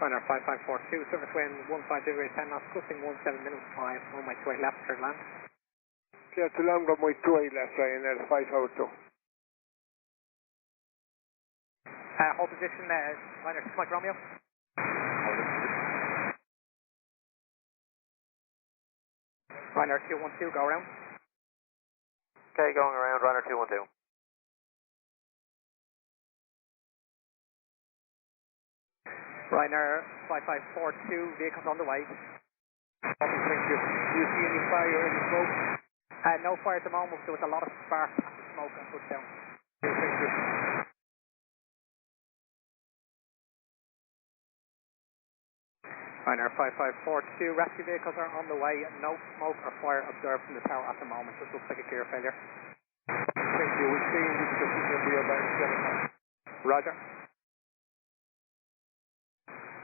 Ryanair 5542, service wind 15 knots, cruising 17 minutes 5, runway 28 left, clear to land. Clear to land, runway 28 left, Ryanair 542. Hold position, Ryanair 6 Mike Romeo. Ryanair 212, go around. Okay, going around, Ryanair 212. Ryanair 5542, vehicles on the way. Thank you. Do you see any fire or any smoke? No fire at the moment, there was a lot of spark and smoke on touchdown. Okay, thank you. Ryanair 5542, rescue vehicles are on the way, no smoke or fire observed from the tower at the moment. This looks like a gear failure. Thank you. We'll stay in this position for your bank. Roger.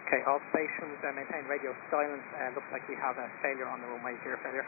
Okay, all stations maintain radio silence. Looks like we have a failure on the runway, gear failure.